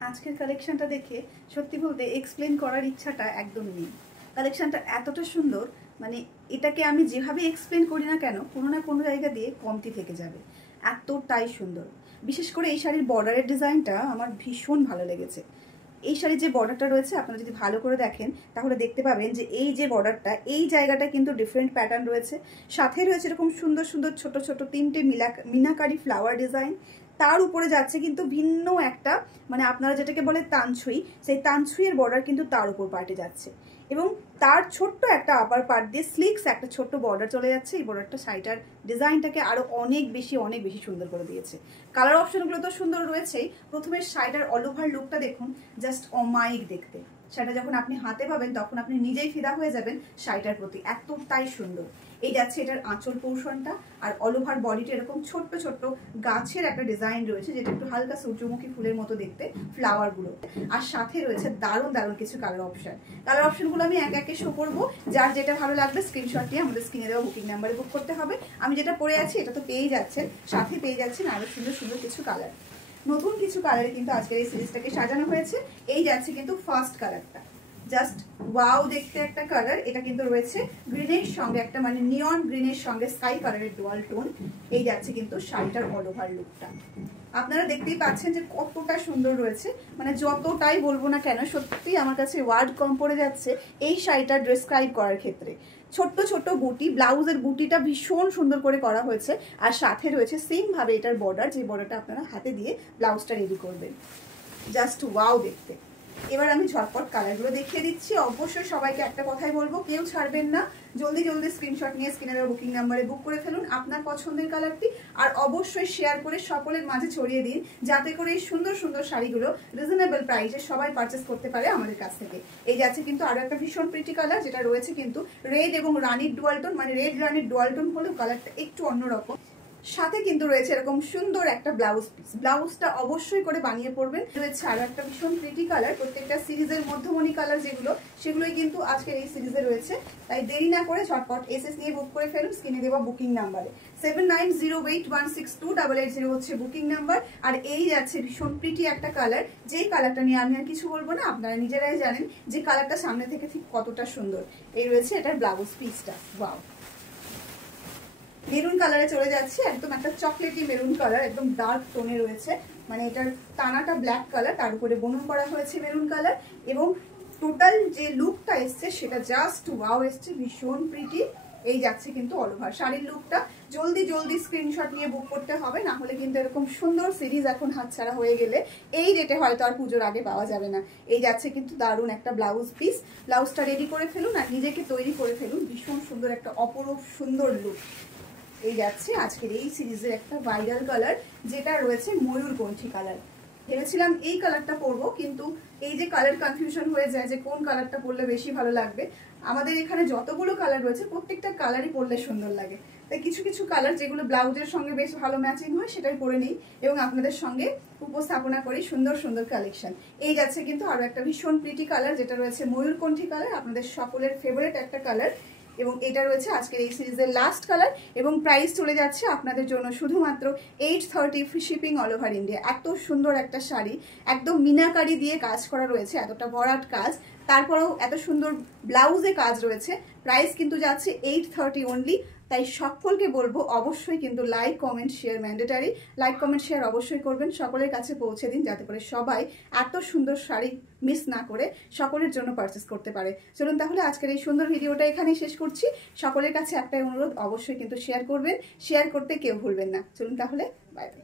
আজকের কালেকশনটা দেখে সত্যি বলতে এক্সপ্লেন করার ইচ্ছাটা একদম নেই। কালেকশনটা এতটা সুন্দর, মানে এটাকে আমি যেভাবে এক্সপ্লেন করি না কেন কোনো না কোনো জায়গা দিয়ে কমতি থেকে যাবে, এতটাই সুন্দর। বিশেষ করে এই শাড়ির বর্ডারের ডিজাইনটা আমার ভীষণ ভালো লেগেছে। এই শাড়ির যে বর্ডারটা রয়েছে আপনারা যদি ভালো করে দেখেন তাহলে দেখতে পাবেন যে এই যে বর্ডারটা, এই জায়গাটা কিন্তু ডিফারেন্ট প্যাটার্ন রয়েছে। সাথে রয়েছে এরকম সুন্দর সুন্দর ছোট ছোট তিনটে মিনাকারি ফ্লাওয়ার ডিজাইন। তার উপরে যাচ্ছে কিন্তু ভিন্ন একটা, মানে আপনারা যেটাকে বলে তানছুই, সেই তানছুইয়ের বর্ডার কিন্তু তার উপর পার্টে যাচ্ছে এবং তার ছোট্ট একটা আপার পার্ট দিয়ে স্লিক্স একটা ছোট্ট বর্ডার চলে যাচ্ছে। এই বর্ডারটা শাড়িটার ডিজাইনটাকে আরো অনেক বেশি সুন্দর করে দিয়েছে। কালার অপশনগুলো তো সুন্দর রয়েছেই। প্রথমে শাড়িটার অল ওভার লুকটা দেখুন, জাস্ট অমায়িক দেখতে। শাড়িটা যখন আপনি হাতে পাবেন তখন আপনি নিজেই ফিদা হয়ে যাবেন শাড়িটার প্রতি, এতটাই সুন্দর। এই যাচ্ছে এটার আঁচল পোর্শনটা, আর অল ওভার বডিটা এরকম ছোট্ট ছোট্ট গাছের একটা ডিজাইন রয়েছে যেটা একটু হালকা সূর্যমুখী ফুলের মতো দেখতে ফ্লাওয়ার গুলো। আর সাথে রয়েছে দারুণ দারুণ কিছু কালার অপশন। কালার অপশনগুলো আমি এক একে শো করবো। যার যেটা ভালো লাগবে স্ক্রিনশট দিয়ে আমাদের স্ক্রিনে দেওয়া বুকিং নাম্বারে বুক করতে হবে। আমি যেটা পরে আছি এটা তো পেয়ে যাচ্ছেন, সাথে পেয়ে যাচ্ছেন আরো সুন্দর সুন্দর কিছু কালার। নতুন কিছু কালারে কিন্তু আজকের এই সিরিজটাকে সাজানো হয়েছে। এই যাচ্ছে কিন্তু ফার্স্ট কালারটা, জাস্ট ওয়াও দেখতে একটা কালার। এটা কিন্তু রয়েছে গ্রিনের সঙ্গে একটা, মানে নিয়ন গ্রিনের সঙ্গে স্কাই কালারের ডুয়াল টোন। এই যাচ্ছে কিন্তু শাড়িটার অল ওভার লুকটা। আপনারা দেখতেই পাচ্ছেন যে কতটা সুন্দর রয়েছে, মানে যতটাই বলবো না কেন সত্যি আমার কাছে ওয়ার্ড কম পড়ে যাচ্ছে এই শাড়িটা ডেসক্রাইব করার ক্ষেত্রে। ছোট্ট ছোট্ট বুটি, ব্লাউজের বুটিটা ভীষণ সুন্দর করে করা হয়েছে। আর সাথে রয়েছে সেম ভাবে এটার বর্ডার, যে বর্ডারটা আপনারা হাতে দিয়ে ব্লাউজটা রেডি করবেন। জাস্ট ওয়াও দেখতে। এবার আমি ঝটপট কালারগুলো দেখিয়ে দিচ্ছি। অবশ্যই সবাইকে একটা কথাই বলবো, কেউ ছাড়বেন না, জলদি জলদি স্ক্রিনশট নিয়ে স্ক্রিনে দেওয়া বুকিং নাম্বারে বুক করে ফেলুন আপনার পছন্দের কালারটি। আর অবশ্যই শেয়ার করে সকলের মাঝে ছড়িয়ে দিন, যাতে করে এই সুন্দর সুন্দর শাড়িগুলো রিজনেবল প্রাইসে সবাই পারচেস করতে পারে আমাদের কাছ থেকে। এই যাচ্ছে কিন্তু আরো একটা ভীষণ প্রিটি কালার, যেটা রয়েছে কিন্তু রেড এবং রানির ডুয়ালটোন, মানে রেড রানির ডুয়ালটোন হলেও কালারটা একটু অন্যরকম। সাথে কিন্তু রয়েছে এরকম সুন্দর একটা ব্লাউজ পিস, ব্লাউজটা অবশ্যই করে বানিয়ে পড়বেন। রয়েছে আরো একটা ভীষণ প্রিটি কালার। প্রত্যেকটা সিরিজের মধ্যমণি কালার যেগুলো, সেগুলোই কিন্তু আজকের এই সিরিজে রয়েছে। তাই দেরি না করে ঝটপট এসএস নিয়ে বুক করে ফেলুন স্ক্রিনে দেওয়া বুকিং নাম্বারে। 7908162880 হচ্ছে বুকিং নাম্বার। আর এই যাচ্ছে ভীষণ প্রিটি একটা কালার, যেই কালারটা নিয়ে আমি আর কিছু বলবো না, আপনারা নিজেরাই জানেন যে কালারটা সামনে থেকে ঠিক কতটা সুন্দর। এই রয়েছে এটার ব্লাউজ পিসটা, ওয়াও। মেরুন কালারে চলে যাচ্ছে, একদম একটা চকলেটি মেরুন কালার, একদম ডার্ক টোনে রয়েছে। মানে এটার টানাটা ব্ল্যাক কালার, তার উপরে বুনন করা হয়েছে মেরুন কালার। এবং টোটাল যে লুকটা এসছে সেটা জাস্ট ওয়াও এসছে, ভীষণ প্রিটি। এই যাচ্ছে কিন্তু অল ওভার শাড়ির লুকটা। জলদি জলদি স্ক্রিনশট নিয়ে বুক করতে হবে, না হলে কিন্তু এরকম সুন্দর সিরিজ এখন হাতছাড়া হয়ে গেলে এই রেটে হয়তো আর পুজোর আগে পাওয়া যাবে না। এই যাচ্ছে কিন্তু দারুণ একটা ব্লাউজ পিস। ব্লাউজটা রেডি করে ফেলুন আর নিজেকে তৈরি করে ফেলুন ভীষণ সুন্দর একটা অপরূপ সুন্দর লুক। এই যাচ্ছে আজকের এই সিরিজের একটা ভাইরাল কালার, যেটা রয়েছে ময়ূরকণ্ঠী কালার। ভেবেছিলাম এই কালারটা পরবো, কিন্তু এই যে কালার কনফিউশন হয়ে যায় যে কোন কালারটা পরলে বেশি ভালো লাগবে। আমাদের এখানে যতগুলো কালার রয়েছে প্রত্যেকটা কালারই পরলে সুন্দর লাগে, তাই কিছু কিছু কালার যেগুলো ব্লাউজের সঙ্গে বেশ ভালো ম্যাচিং হয় সেটাই পরে নিই এবং আপনাদের সঙ্গে উপস্থাপনা করি সুন্দর সুন্দর কালেকশন। এই যাচ্ছে কিন্তু আরো একটা ভীষণ প্রিটি কালার, যেটা রয়েছে ময়ূরকণ্ঠী কালার, আপনাদের সকলের ফেভারিট একটা কালার। এবং এটা রয়েছে আজকের এই সিরিজের লাস্ট কালার। এবং প্রাইস চলে যাচ্ছে আপনাদের জন্য শুধুমাত্র 830, free shipping all over India. এত সুন্দর একটা শাড়ি, একদম মিনাকারি দিয়ে কাজ করা রয়েছে, এতটা ভরাট কাজ, তারপরেও এত সুন্দর ব্লাউজে কাজ রয়েছে। প্রাইস কিন্তু যাচ্ছে 830 অনলি। তাই সকলকে বলবো অবশ্যই কিন্তু like comment share mandatory. Like comment share অবশ্যই করবেন, সকলের কাছে পৌঁছে দিন, যাতে করে সবাই এত সুন্দর শাড়ি মিস না করে সকলের জন্য পারচেস করতে পারে। চলুন তাহলে আজকের এই সুন্দর ভিডিওটা এখানেই শেষ করছি। সকলের কাছে একটাই অনুরোধ, অবশ্যই কিন্তু শেয়ার করবেন, শেয়ার করতে কেউ ভুলবেন না। চলুন তাহলে, বাই বাই।